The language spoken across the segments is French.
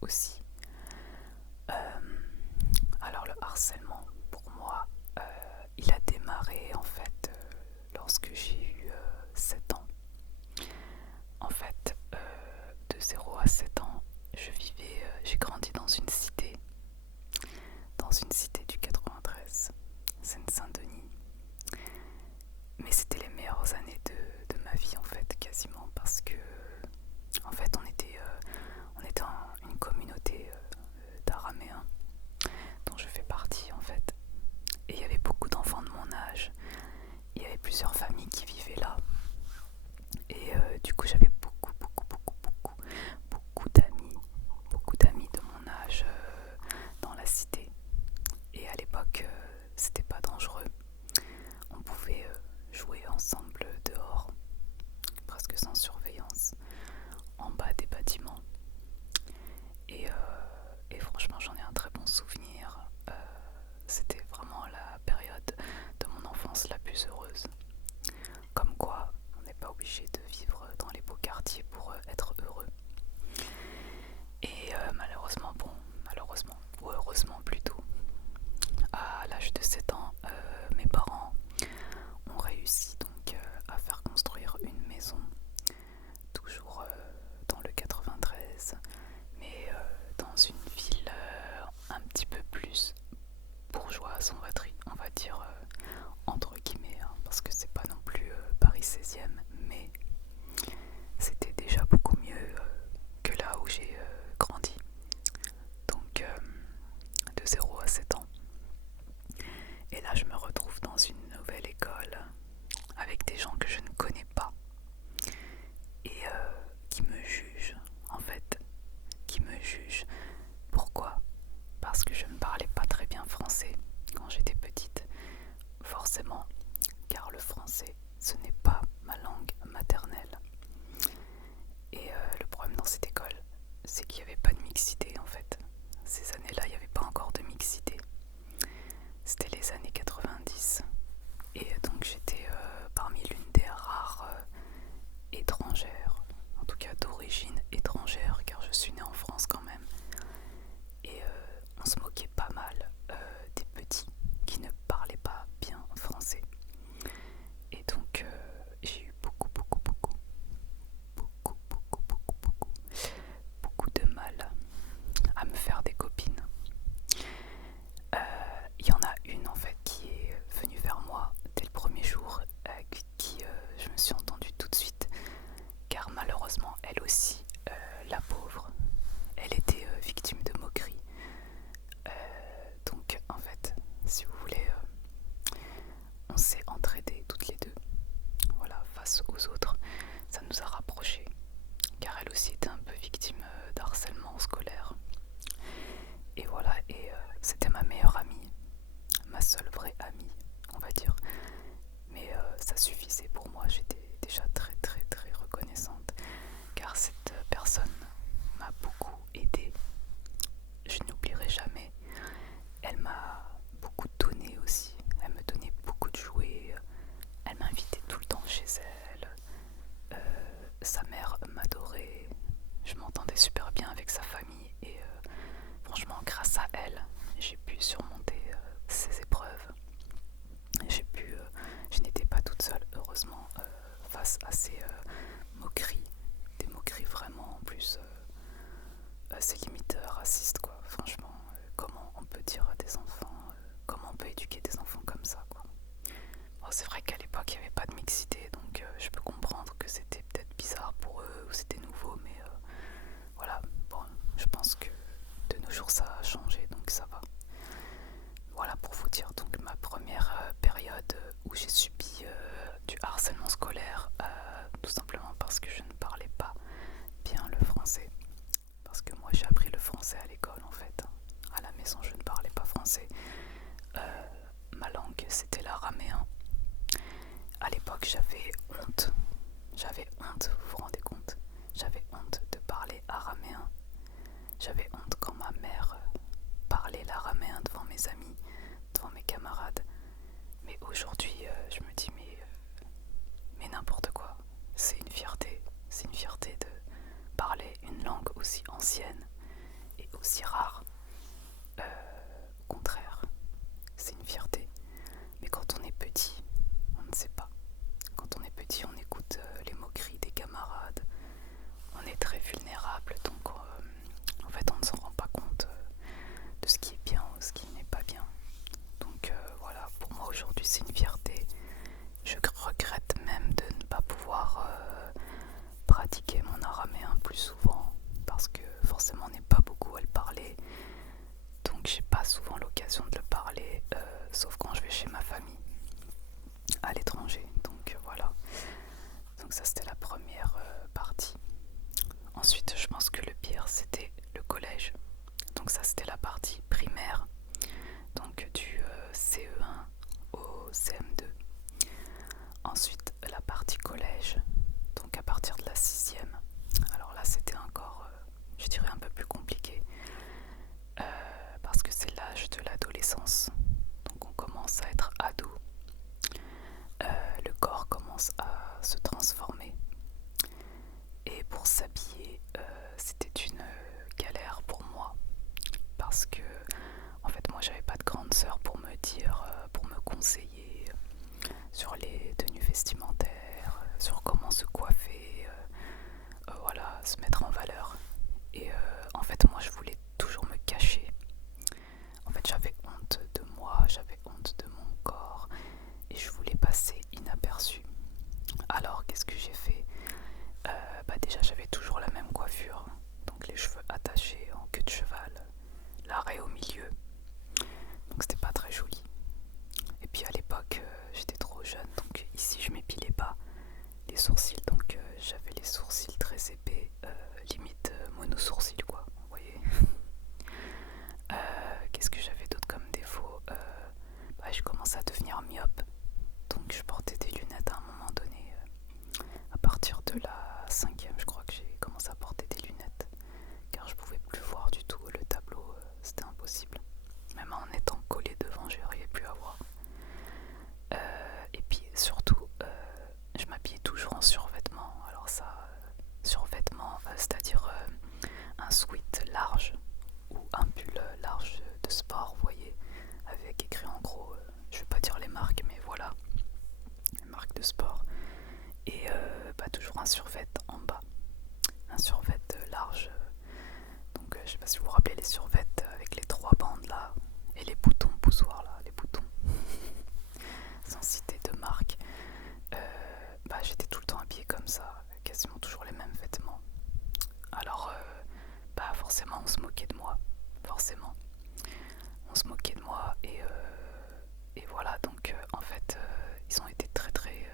aussi. Alors le harcèlement, pour moi, il a démarré en fait lorsque j'ai eu 7 ans. En fait, de 0 à 7 ans, j'ai grandi dans une cité du 93, Seine-Saint-Denis. Mais c'était les meilleures années de ma vie en fait, quasiment, parce que en fait on était en une communauté d'Araméens dont je fais partie en fait. Et il y avait beaucoup d'enfants de mon âge. Il y avait plusieurs familles qui vivaient là. Et du coup j'avais beaucoup d'amis de mon âge dans la cité. Et à l'époque c'était pas dangereux. On pouvait jouer ensemble dehors, presque sans surveillance, en bas des bâtiments. Et franchement j'en ai un très bon souvenir. C'était vraiment la période de mon enfance la plus heureuse. Comme quoi, on n'est pas obligé de vivre dans les beaux quartiers pour être heureux. Et malheureusement, ou heureusement plutôt, à l'âge de 7 ans, mes parents ont réussi donc à faire construire une maison, toujours dans le 93, mais dans une ville un petit peu plus bourgeoise, on va dire, entre guillemets, hein, parce que c'est pas non plus Paris 16e, mais c'était déjà beaucoup mieux que là où j'ai grandi. Donc de 0 à 7 ans. Et là je me retrouve dans une nouvelle école avec des gens que je ne connais pas et qui me jugent en fait, qui me jugent. Pourquoi? Parce que je ne parlais pas très bien français quand j'étais petite, forcément, car le français ce n'est pas ma langue maternelle. Et le problème dans cette école, c'est qu'il n'y avait pas de mixité en fait. Ces années-là, il n'y avait pas encore de mixité. C'était les années 90. Et donc j'étais parmi l'une des rares étrangères, en tout cas d'origine étrangère, car je suis née en France quand même. Et on se moquait pas mal des petits qui ne parlaient pas bien français. Et donc j'ai eu beaucoup de mal à me faire des copines. Il y en a une en fait qui est venue vers moi dès le premier jour, avec qui je me suis entendue tout de suite, car malheureusement elle aussi, la pauvre, elle était victime de moqueries. Donc en fait, si vous voulez, on s'est entraidés toutes les deux, voilà, face aux autres. Ça nous a rapprochés, car elle aussi était un peu victime d'harcèlement scolaire. Et voilà, et c'était ma meilleure amie, ma seule vraie amie, on va dire. Mais ça suffisait pour moi, j'étais déjà très très très reconnaissante, car cette personne m'a beaucoup aidée. Je n'oublierai jamais. Elle m'a beaucoup donné aussi, elle me donnait beaucoup de jouets, elle m'invitait tout le temps chez elle. Sa mère m'adorait, je m'entendais super bien avec sa famille et franchement grâce à elle j'ai pu surmonter ces épreuves. Je n'étais pas toute seule heureusement face à ces moqueries, des moqueries vraiment en plus c'est limite raciste quoi, franchement comment on peut dire à des enfants, comment on peut éduquer des enfants comme ça quoi. Bon, c'est vrai qu'à l'époque il n'y avait pas de mixité, donc je peux comprendre que c'était peut-être bizarre pour eux ou c'était nouveau, mais voilà, bon, je pense que de nos jours ça a changé, donc ça va. Voilà pour vous dire donc ma première période où j'ai subi du harcèlement scolaire, tout simplement parce que je ne parlais pas bien le français. Parce que moi j'ai appris le français à l'école en fait. À la maison je ne parlais pas français. Ma langue c'était l'araméen. À l'époque j'avais honte. J'avais honte, vous vous rendez compte? J'avais honte de parler araméen. J'avais honte quand ma mère parlait l'araméen devant mes amis, devant mes camarades. Mais aujourd'hui je me dis mais n'importe quoi. C'est une fierté de parler une langue aussi ancienne aussi rare. Au contraire, c'est une fierté. Mais quand on est petit, on ne sait pas. Quand on est petit, on écoute les moqueries des camarades. On est très vulnérable, donc en fait, on ne s'en rend pas compte de ce qui est bien ou ce qui n'est pas bien. Donc voilà, pour moi aujourd'hui, c'est une fierté. Je regrette même de ne pas pouvoir pratiquer mon araméen plus souvent parce que forcément on n'est pas beaucoup à le parler, donc j'ai pas souvent l'occasion de le parler, sauf quand je vais chez ma famille à l'étranger. Donc voilà, donc ça c'était la première partie. Ensuite je pense que le pire c'était le collège, donc ça c'était la partie primaire, donc du CE1 au CM2. Ensuite la partie collège, donc à partir de la 6e. Alors là c'était encore, je dirais, un peu plus compliqué, parce que c'est l'âge de l'adolescence. Donc on commence à être ado, le corps commence à se transformer. Et pour s'habiller, c'était une galère pour moi, parce que en fait moi j'avais pas de grande sœur pour me dire, pour me conseiller sur les tenues vestimentaires, sur comment se coiffer, voilà, se mettre en valeur. Et en fait moi je voulais toujours me cacher. En fait j'avais honte de moi, j'avais honte de mon corps et je voulais passer inaperçu. Alors qu'est-ce que j'ai fait? Déjà j'avais toujours la même coiffure, donc les cheveux attachés en queue de cheval, l'arrêt au milieu, donc c'était pas très joli. Et puis à l'époque j'étais trop jeune, donc ici je m'épilais pas les sourcils, donc j'avais les sourcils très épais, limite mono-sourcils quoi, vous voyez. Qu'est-ce que j'avais d'autre comme défaut? Je commençais à devenir myope, donc je portais des lunettes à un moment donné. À partir de la 5e, je crois que j'ai commencé à porter des lunettes, car je pouvais plus voir du tout le tableau, c'était impossible. Même en étant collé devant, j'arrivais plus à voir. Et puis surtout, je m'habillais toujours en survêtement. Alors ça, survêtement, c'est-à-dire un sweat large ou un pull large de sport, vous voyez, avec écrit en gros, je vais pas dire les marques, mais voilà, les marques de sport. Et toujours un survêt en bas, un survêt large. Donc je sais pas si vous vous rappelez les survêts avec les 3 bandes là et les boutons poussoirs là, les boutons. Sans citer de marque. J'étais tout le temps habillée comme ça, quasiment toujours les mêmes vêtements. Alors forcément on se moquait de moi, forcément. On se moquait de moi et voilà, donc en fait ils ont été très très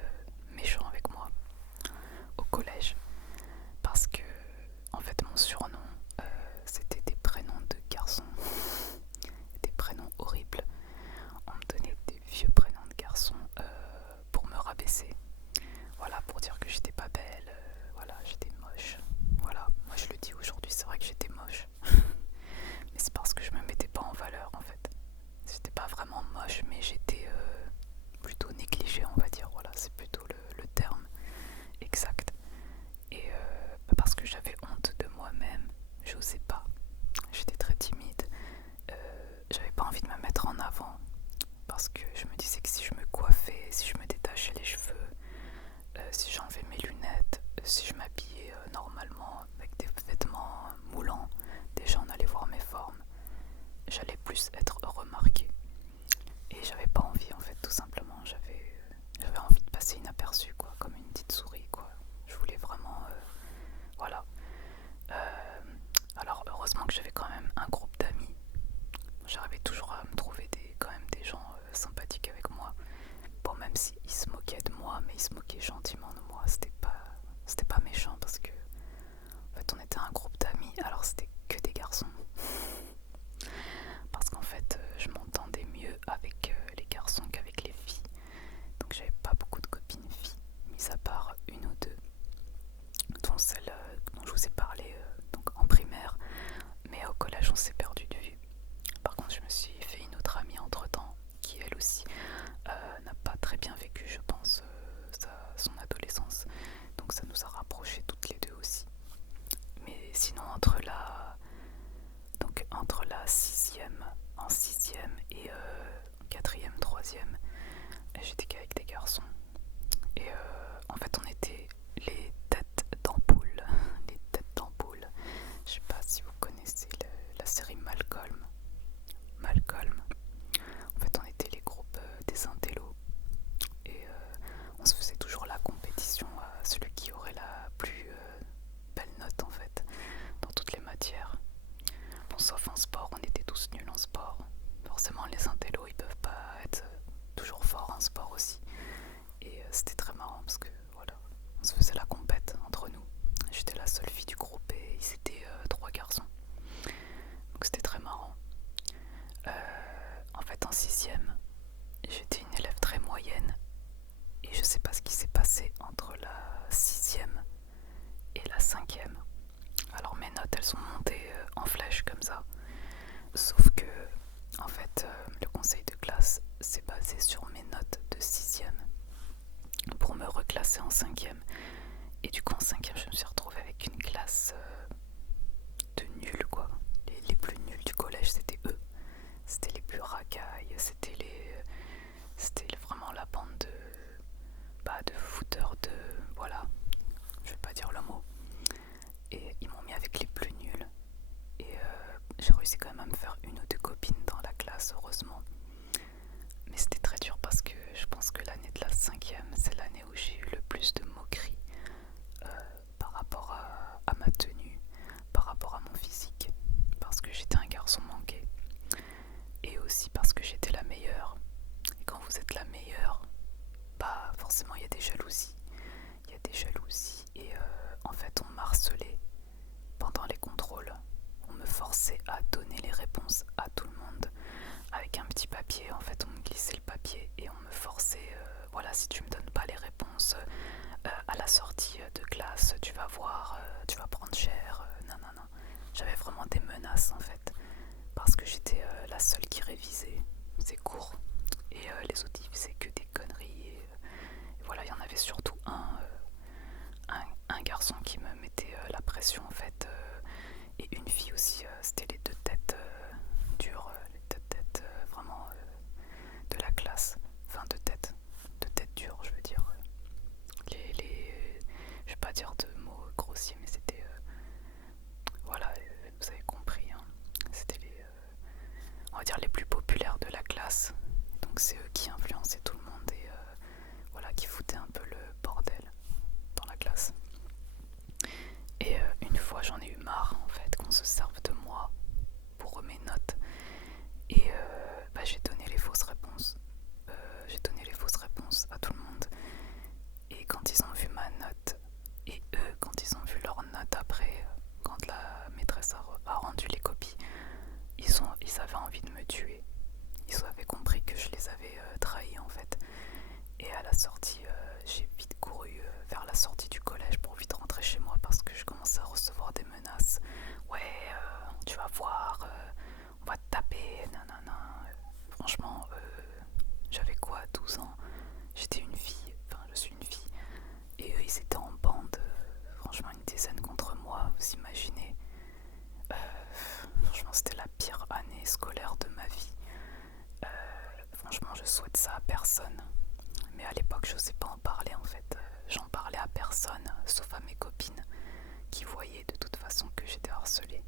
méchants avec moi au collège, parce que en fait mon surnom c'était des prénoms de garçons, des prénoms horribles. On me donnait des vieux prénoms de garçons pour me rabaisser, voilà, pour dire que j'étais pas belle, voilà, j'étais moche. Voilà, moi je le dis aujourd'hui, c'est vrai que j'étais moche, mais c'est parce que je me mettais pas en valeur en fait. J'étais pas vraiment moche, mais j'étais plutôt négligée, on va dire. Voilà, c'est plutôt le terme exact. Et parce que j'avais honte de moi-même, j'osais pas. J'étais très timide. J'avais pas envie de me mettre en avant, parce que je me disais que si je me coiffais, si je me détachais les cheveux, si j'enlevais mes lunettes, si je m'habillais normalement avec des vêtements moulants, déjà on allait voir mes formes, j'allais plus être remarquée. Et j'avais pas envie en fait, tout simplement. J'avais envie de passer inaperçu quoi, comme une petite souris quoi. Je voulais vraiment, voilà. Alors souvent les intellos ils peuvent pas être toujours forts en sport aussi. Et c'était très marrant parce que voilà, on se faisait la compète entre nous. J'étais la seule fille du groupe et ils étaient 3 garçons. Donc c'était très marrant. En fait en 6ème, j'étais une élève très moyenne et je sais pas ce qui s'est passé entre la 6ème et la 5ème. Alors mes notes elles sont montées en flèche comme ça. Sauf que en fait le conseil de classe s'est basé sur mes notes de 6ème pour me reclasser en 5ème. Et du coup en 5ème je me suis retrouvée avec une classe de nuls quoi. Les plus nuls du collège c'était eux. C'était les plus racailles, c'était vraiment la bande de fouteurs de... Voilà, je vais pas dire le mot. Et ils m'ont mis avec les plus nuls. Et j'ai réussi quand même à me faire une ou deux copines dans la classe, heureusement. Mais c'était très dur parce que je pense que l'année de la 5ème, c'est l'année où j'ai eu le plus de moqueries par rapport à ma tenue, par rapport à mon physique. Parce que j'étais un garçon manqué. Et aussi parce que j'étais la meilleure. Et quand vous êtes la meilleure, bah forcément il y a des jalousies. Il y a des jalousies et en fait on m'harcelait pendant les contrôles. On me forçait à donner les réponses à tout le monde avec un petit papier. En fait on me glissait le papier et on me forçait, voilà, si tu me donnes pas les réponses à la sortie de classe, tu vas voir, tu vas prendre cher. Non, non, non. J'avais vraiment des menaces en fait. Parce que j'étais la seule qui révisait ses cours et les autres ils faisaient que des conneries et voilà, il y en avait surtout un garçon qui me mettait la pression en fait et une fille aussi, c'était les deux têtes dures, les deux têtes vraiment de la classe, enfin deux têtes dures je veux dire, je vais pas dire de mots grossiers mais c'était voilà, vous avez compris hein. C'était on va dire les plus populaires de la classe. Donc c'est eux qui influençaient tout le monde et voilà, qui foutaient un peu le bordel dans la classe. Et une fois j'en ai eu marre en fait qu'on se serve de moi pour mes notes. Et j'ai donné les fausses réponses. J'ai donné les fausses réponses à tout le monde. Et quand ils ont vu ma note, et eux quand ils ont vu leur note après, quand la maîtresse a rendu les copies, ils avaient envie de me tuer. Ils avaient compris que je les avais trahis en fait. Et à la sortie, j'ai vite couru vers la sortie du collège pour vite rentrer chez moi parce que je commençais à recevoir des menaces. Ouais, tu vas voir, on va te taper, nanana. Franchement, j'avais quoi, 12 ans? J'étais une fille, enfin je suis une fille. Et eux ils étaient en bande, franchement une dizaine contre moi, vous imaginez. Franchement c'était la pire année scolaire de ma vie. Franchement je souhaite ça à personne. Mais à l'époque je n'osais pas en parler en fait. J'en parlais à personne, sauf à mes copines, qui voyaient de toute façon que j'étais harcelée,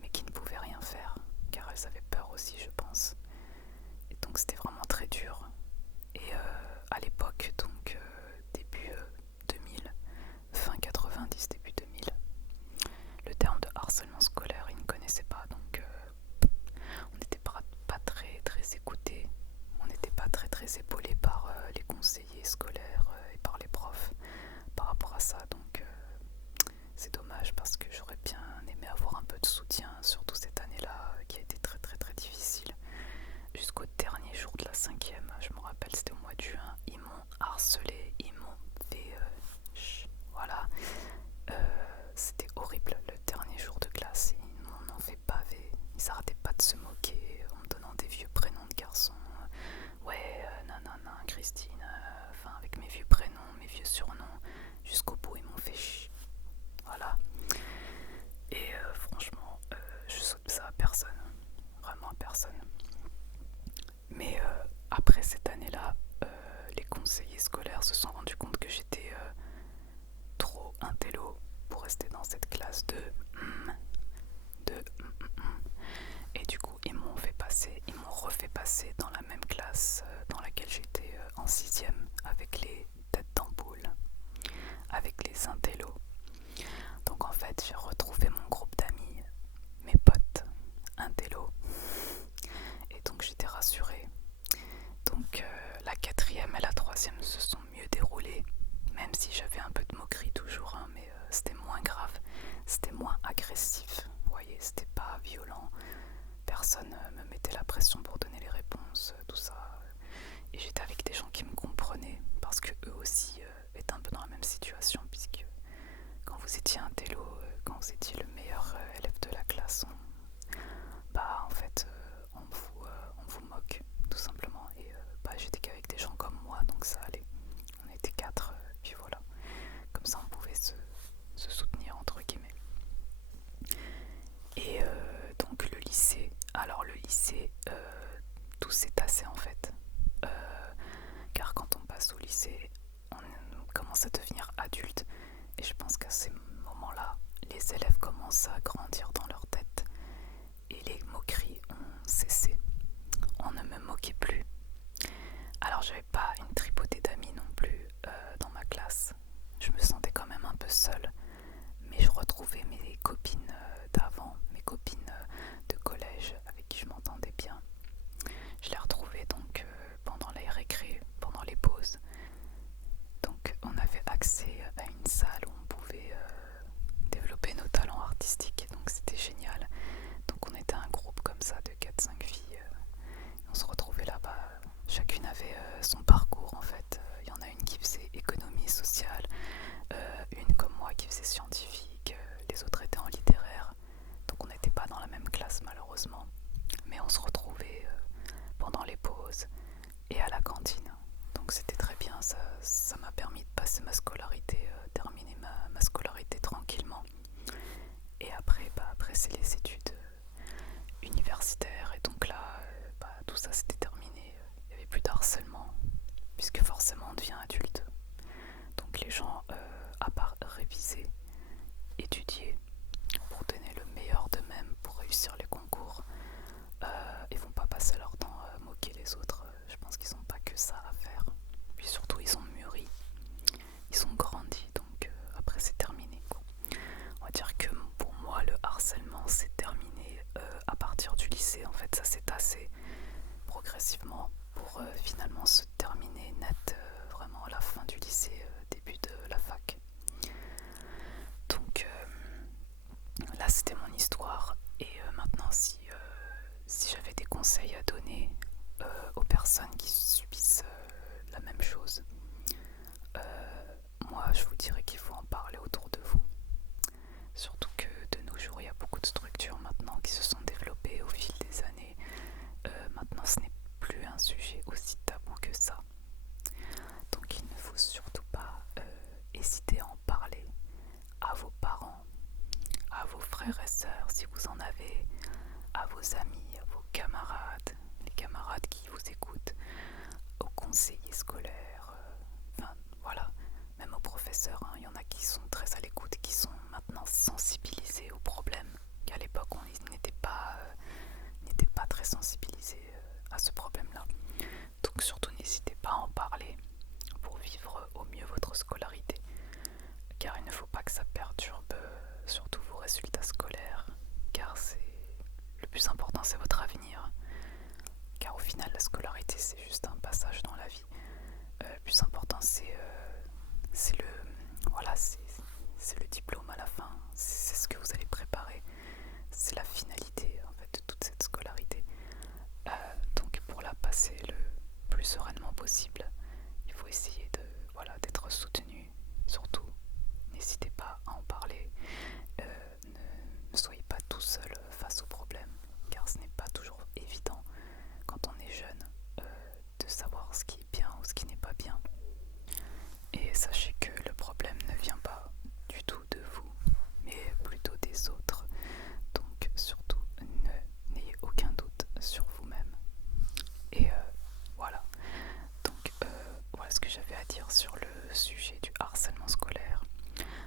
mais qui ne pouvaient rien faire, car elles avaient peur aussi je pense. Et donc c'était vraiment très dur. Et à l'époque, donc début 2000, fin 90, début 2000, le terme de harcèlement scolaire, ils ne connaissaient pas, donc on n'était pas très très écoutés, on n'était pas très très épaulés par les conseillers scolaires et par les profs par rapport à ça, donc c'est dommage parce que j'aurais bien aimé avoir un peu de soutien, surtout cette année-là qui a été très très très difficile. Jusqu'au dernier jour de la 5ème, je me rappelle, c'était au mois de juin, ils m'ont harcelé classe malheureusement, mais on se retrouvait pendant les pauses et à la cantine. Donc c'était très bien, ça m'a permis de passer ma scolarité, terminer ma scolarité tranquillement. Et après, après c'est les études universitaires, et donc là, tout ça c'était terminé. Il n'y avait plus d'harcèlement, puisque forcément on devient adulte. Donc les gens, à part réviser, étudier, pour donner le meilleur d'eux-mêmes, pour réussir les concours, ils vont pas passer leur temps à moquer les autres. Je pense qu'ils n'ont pas que ça à faire. Puis surtout, ils ont mûri, ils ont grandi, donc après c'est terminé, quoi. On va dire que pour moi, le harcèlement c'est terminé à partir du lycée. En fait, ça s'est tassé progressivement pour finalement se terminer net vraiment à la fin du lycée, début de la fac. Donc là, c'était mon histoire. Et maintenant, si j'avais des conseils à donner aux personnes qui subissent la même chose, moi je vous dirais qu'il faut en parler autour de vous. Surtout que de nos jours il y a beaucoup de structures maintenant qui se sont développées au fil des années. Maintenant ce n'est plus un sujet aussi tabou que ça. Donc il ne faut surtout pas hésiter à en parler à vos parents, à vos frères et sœurs si vous en avez, à vos amis, à vos camarades, les camarades qui vous écoutent, aux conseillers scolaires, enfin voilà, même aux professeurs, hein. Il y en a qui sont très à l'écoute, qui sont maintenant sensibilisés aux problèmes, qu'à l'époque on n'était pas très sensibilisés à ce problème-là. Donc surtout n'hésitez pas à en parler pour vivre au mieux votre scolarité, car il ne faut pas que ça perturbe surtout vos résultats scolaires, car le plus important c'est votre avenir, car au final la scolarité c'est juste un passage dans la vie. Le plus important c'est le diplôme à la fin, c'est ce que vous allez préparer, c'est la finalité en fait de toute cette scolarité. Donc pour la passer le plus sereinement possible, il faut essayer d'être soutenu. Surtout, n'hésitez pas à en parler. Ne soyez pas tout seul face au problème, car ce n'est pas toujours évident quand on est jeune de savoir ce qui est bien ou ce qui n'est pas bien. Et sachez que le problème ne vient pas du tout de vous, mais plutôt des autres. Donc surtout, n'ayez aucun doute sur vous-même. Et voilà. Donc voilà ce que j'avais à dire sur le sujet du harcèlement scolaire.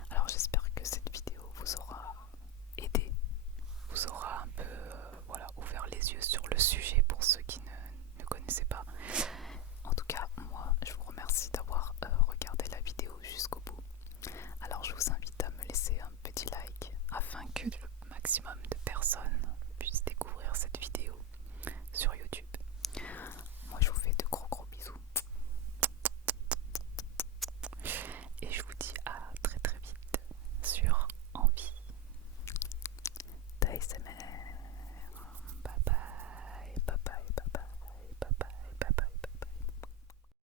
Alors j'espère que cette vidéo vous aura aidé, vous aura un peu ouvert les yeux sur